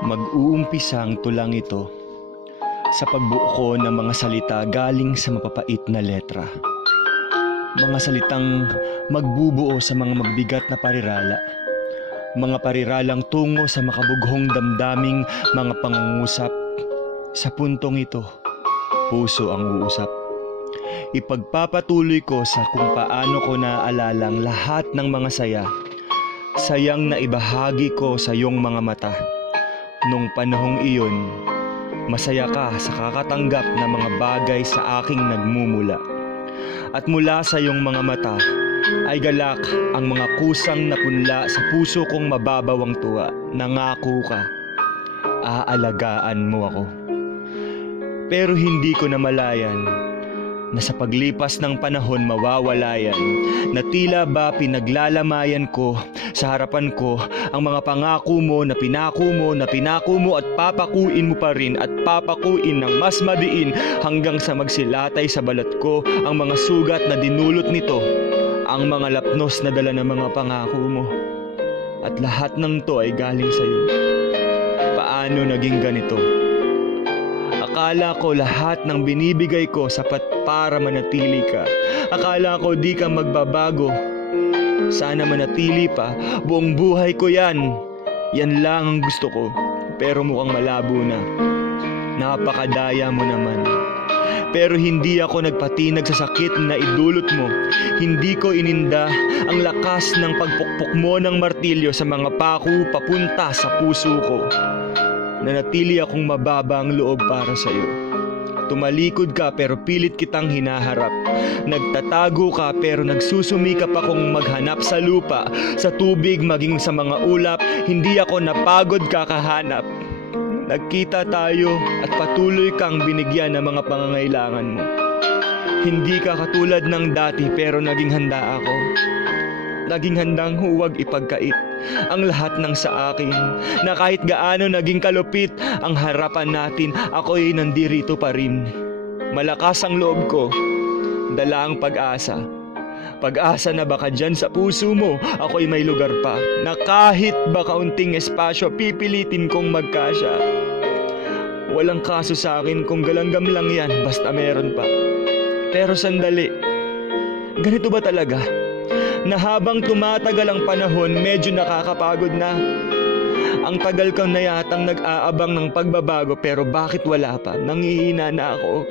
Mag-uumpisa ang tulang ito sa pagbuo ko ng mga salita galing sa mapapait na letra. Mga salitang magbubuo sa mga magbigat na parirala. Mga pariralang tungo sa makabughong damdaming mga pangungusap. Sa puntong ito, puso ang uusap. Ipagpapatuloy ko sa kung paano ko naalalang lahat ng mga saya. Sayang na ibahagi ko sa iyong mga mata. Nung panahong iyon, masaya ka sa kakatanggap na mga bagay sa aking nagmumula. At mula sa iyong mga mata ay galak ang mga kusang napunla sa puso kong mababawang tuwa. Nangako ka, aalagaan mo ako. Pero hindi ko namalayan na sa paglipas ng panahon mawawala yan, na tila ba pinaglalamayan ko sa harapan ko ang mga pangako mo na pinako mo at papakuin mo pa rin at papakuin ng mas madiin hanggang sa magsilatay sa balat ko ang mga sugat na dinulot nito, ang mga lapnos na dala ng mga pangako mo. At lahat ng to ay galing sa iyo. Paano naging ganito? Akala ko lahat ng binibigay ko sapat para manatili ka. Akala ko di ka magbabago. Sana manatili pa, buong buhay ko yan. Yan lang ang gusto ko. Pero mukhang malabo na. Napakadaya mo naman. Pero hindi ako nagpatinag sa sakit na idulot mo. Hindi ko ininda ang lakas ng pagpukpok mo ng martilyo sa mga pako papunta sa puso ko. Nanatili akong mababa ang loob para sa iyo. Tumalikod ka pero pilit kitang hinaharap. Nagtatago ka pero nagsusumikap akong maghanap sa lupa, sa tubig, maging sa mga ulap. Hindi ako napagod kakahanap. Nagkita tayo at patuloy kang binigyan ng mga pangangailangan mo. Hindi ka katulad ng dati pero naging handa ako. Naging handang huwag ipagkait ang lahat ng sa akin, na kahit gaano naging kalupit ang harapan natin, ako'y nandirito pa rin. Malakas ang loob ko, dala ang pag-asa. Pag-asa na baka dyan sa puso mo, ako'y may lugar pa, na kahit ba kaunting espasyo, pipilitin kong magkasya. Walang kaso sa akin kung galanggam lang yan, basta meron pa. Pero sandali, ganito ba talaga? Na habang tumatagal ang panahon, medyo nakakapagod na. Ang tagal ko na yatang nag-aabang ng pagbabago, pero bakit wala pa? Nangihina na ako.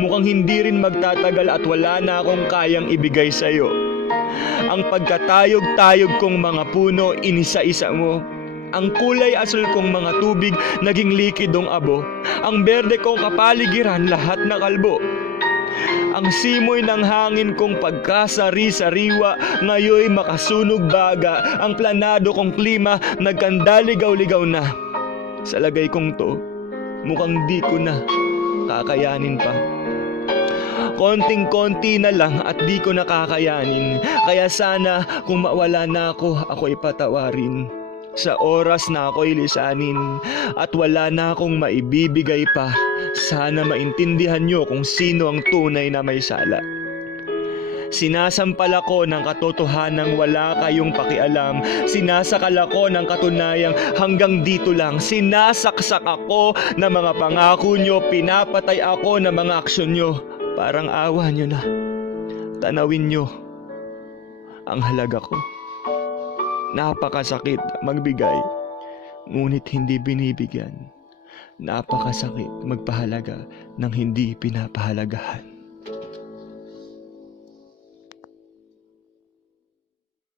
Mukhang hindi rin magtatagal at wala na akong kayang ibigay sa'yo. Ang pagkatayog-tayog kong mga puno, inisa-isa mo. Ang kulay asul kong mga tubig, naging likidong abo. Ang berde kong kapaligiran, lahat na kalbo. Ang simoy ng hangin kong pagkasari-sariwa, ngayoy makasunog baga. Ang planado kong klima, nagkandaligaw-ligaw na. Sa lagay kong to, mukhang di ko na kakayanin pa. Konting-konti na lang at di ko nakakayanin. Kaya sana kung mawala na ako, ako'y patawarin. Sa oras na ako'y lisanin at wala na akong maibibigay pa, sana maintindihan nyo kung sino ang tunay na may sala. Sinasampal ako ng katotohanang wala kayong pakialam. Sinasakal ako ng katunayang hanggang dito lang. Sinasaksak ako ng mga pangako nyo. Pinapatay ako ng mga aksyon nyo. Parang awa nyo na. Tanawin nyo ang halaga ko. Napakasakit magbigay, ngunit hindi binibigyan. Napakasakit magpahalaga ng hindi pinapahalagahan.